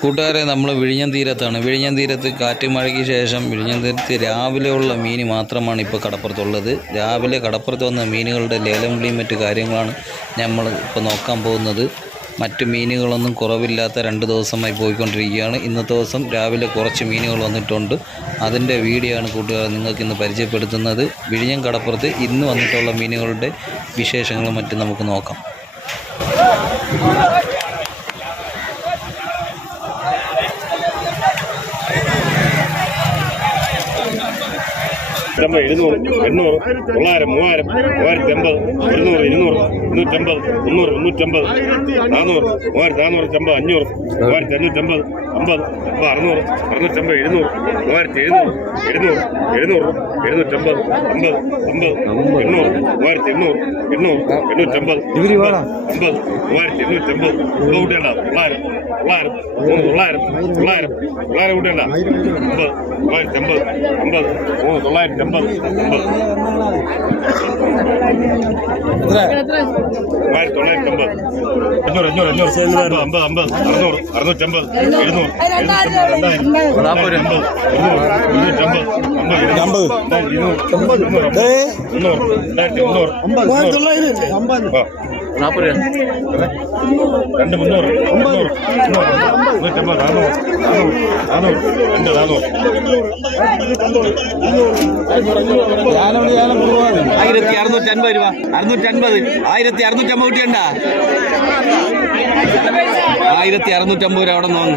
കൂട്ടുകാരെ നമ്മൾ വിഴിഞ്ഞം തീരത്താണ്. വിഴിഞ്ഞം തീരത്ത് കാറ്റ് മഴയ്ക്ക് ശേഷം വിഴിഞ്ഞം തീരത്ത് രാവിലെ ഉള്ള മീൻ മാത്രമാണ് ഇപ്പോൾ കടപ്പുറത്തുള്ളത്. രാവിലെ കടപ്പുറത്ത് വന്ന മീനുകളുടെ ലേലം വിളിയും മറ്റു കാര്യങ്ങളാണ് നമ്മൾ ഇപ്പോൾ നോക്കാൻ പോകുന്നത്. മറ്റ് മീനുകളൊന്നും കുറവില്ലാത്ത രണ്ട് ദിവസമായി പോയിക്കൊണ്ടിരിക്കുകയാണ്. ഇന്നത്തെ ദിവസം രാവിലെ കുറച്ച് മീനുകൾ വന്നിട്ടുണ്ട്. അതിന്റെ വീഡിയോ ആണ് കൂട്ടുകാർ നിങ്ങൾക്ക് ഇന്ന് പരിചയപ്പെടുത്തുന്നത്. വിഴിഞ്ഞം കടപ്പുറത്ത് ഇന്ന് വന്നിട്ടുള്ള മീനുകളുടെ വിശേഷങ്ങളും മറ്റും നമുക്ക് നോക്കാം. എൺപത് എഴുന്നൂറ് എണ്ണൂറ് തൊള്ളായിരം മൂവായിരം മൂവായിരത്തി എൺപത് ഇരുന്നൂറ് ഇരുന്നൂറ് ഇരുന്നൂറ്റമ്പത് മുന്നൂറ് മുന്നൂറ്റമ്പത് നാനൂറ് മൂവായിരത്തി നാനൂറ്റി അമ്പത് അഞ്ഞൂറ് മൂവായിരത്തി അഞ്ഞൂറ്റമ്പത് അമ്പത് അമ്പത് അറുന്നൂറ് അറുന്നൂറ്റമ്പത് എഴുന്നൂറ് മൂവായിരത്തി എഴുന്നൂറ് എഴുന്നൂറ് എഴുന്നൂറ് എഴുന്നൂറ്റമ്പത് അമ്പത് അമ്പത് എണ്ണൂറ് മൂവായിരത്തി എണ്ണൂറ് എണ്ണൂറ് എണ്ണൂറ്റമ്പത് അമ്പത് മൂവായിരത്തി എണ്ണൂറ്റമ്പത് ഇപ്പൊ കൂട്ടിയണ്ട തൊള്ളായിരം തൊള്ളായിരം മൂന്ന് തൊള്ളായിരം തൊള്ളായിരം തൊള്ളായിരം കൂട്ടിയണ്ട അമ്പത് തൊള്ളായിരത്തി അമ്പത് അമ്പത് മൂന്ന് തൊള്ളായിരത്തി അമ്പത് മൂവായിരത്തി തൊള്ളായിരത്തി അമ്പത് അഞ്ഞൂറ് അഞ്ഞൂറ് അഞ്ഞൂറ് അമ്പത് അമ്പത് അറുന്നൂറ് അറുന്നൂറ്റമ്പത് എഴുന്നൂറ് രണ്ടായിരം നാൽപ്പത് അമ്പത് അമ്പത് ഇരുന്നൂറ് മുന്നൂറ് രണ്ടായിരത്തി മുന്നൂറ് നാൽപ്പത് രണ്ട് മുന്നൂറ്. മുന്നൂറ്. മുന്നൂറ് മുന്നൂറ്റമ്പത് നാനൂറ്. നാനൂറ്. രണ്ട് നാനൂറ്. ആയിരത്തി അറുന്നൂറ്റി അൻപത് രൂപ. അറുന്നൂറ്റി അൻപത് ആയിരത്തി അറുന്നൂറ്റി അമ്പത് കുട്ടിയുണ്ട? ആയിരത്തി അറുന്നൂറ്റി അമ്പത് രൂപ അവിടെ നിന്ന്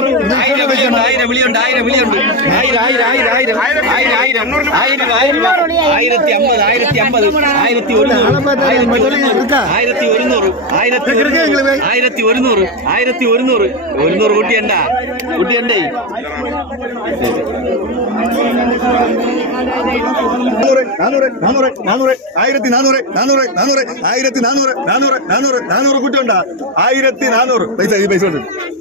ആയിരം ആയിരം ആയിരം വിളിയുണ്ട്. ആയിരം വിളിയുണ്ട്. ആയിരം വിളിയുണ്ട്. ആയിരം ആയിരം ആയിരം ആയിരം. ആയിരം ആയിരം. ആയിരം ആയിരം ആയിരത്തി അമ്പത് ആയിരത്തി അമ്പത് ആയിരത്തി ഒരുന്നൂറ്. ആയിരത്തി ഒരുന്നൂറ്. ആയിരത്തി ഒരുന്നൂറ്. ആയിരത്തി ഒരുന്നൂറ്. ആയിരത്തി ഒരുന്നൂറ്. ഒരുന്നൂറ്. നാനൂറ് നാനൂറ് നാനൂറ് നാനൂറ്. ആയിരത്തി നാനൂറ് നാനൂറ് നാനൂറ്. ആയിരത്തി നാനൂറ് നാനൂറ് നാനൂറ് നാനൂറ് കുട്ടിയുണ്ട ആയിരത്തി നാനൂറ്. പൈസ പൈസ ഉണ്ട്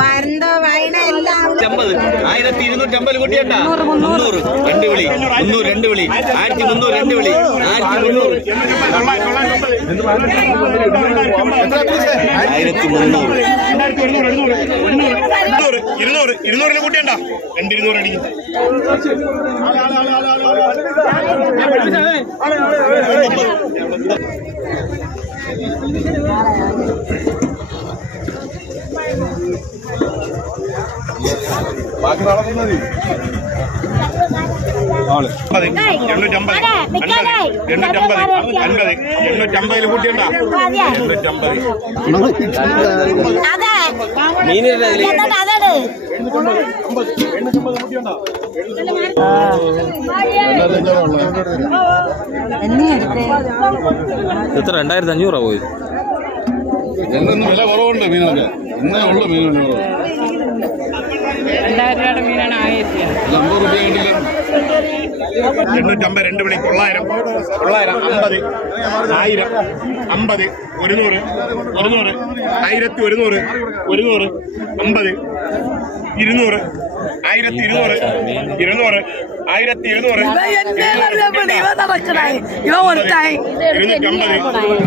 മരുന്ന് വൈന എല്ലാം അമ്പത്. ആയിരത്തി ഇരുന്നൂറ്റി അമ്പത് കുട്ടിയണ്ട മുന്നൂറ്. രണ്ട് വിളി. മുന്നൂറ് രണ്ട് വിളി. ആയിരത്തി മുന്നൂറ് രണ്ട് വിളി. ആയിരത്തി മുന്നൂറ്. ആയിരത്തി മുന്നൂറ്. ഇരുന്നൂറ് ഇരുന്നൂറ് ഇരുന്നൂറിന് കൂട്ടിയണ്ട? രണ്ട് ഇരുന്നൂറ് അടിക്കും എണ്ണൂറ്റമ്പത്. അൻപത്. എണ്ണൂറ്റമ്പത്. അൻപത്. എണ്ണൂറ്റമ്പതിൽ കൂട്ടിയണ്ട? എണ്ണൂറ്റമ്പത് എത്ര രണ്ടായിരത്തി അഞ്ഞൂറാ പോയി എന്നൊന്നും വില കുറവുണ്ട് മീനൊക്കെ ഇന്നേ ഉള്ളു മീൻ രണ്ടായിരം രൂപയുടെ മീനാണ് ആയിരത്തി അമ്പത് റുപ്യ കിട്ടില്ല എണ്ണൂറ്റമ്പത് രണ്ട് മണി തൊള്ളായിരം. തൊള്ളായിരം. അമ്പത്. ആയിരം. അമ്പത്. ഒരുന്നൂറ്. ഒരുന്നൂറ്. ആയിരത്തി ഒരുന്നൂറ്. ഒരുന്നൂറ്. അമ്പത്. ഇരുന്നൂറ്. ആയിരത്തി ഇരുന്നൂറ് ഇരുന്നൂറ് ആയിരത്തി എഴുന്നൂറ് ഇരുന്നൂറ്റമ്പത്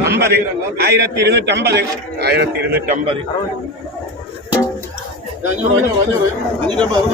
അമ്പത് ആയിരത്തി ഇരുന്നൂറ്റമ്പത് ആയിരത്തി ഇരുന്നൂറ്റമ്പത് അഞ്ഞൂറ് അഞ്ഞൂറ് അഞ്ഞൂറ് അഞ്ഞൂറ്റമ്പത്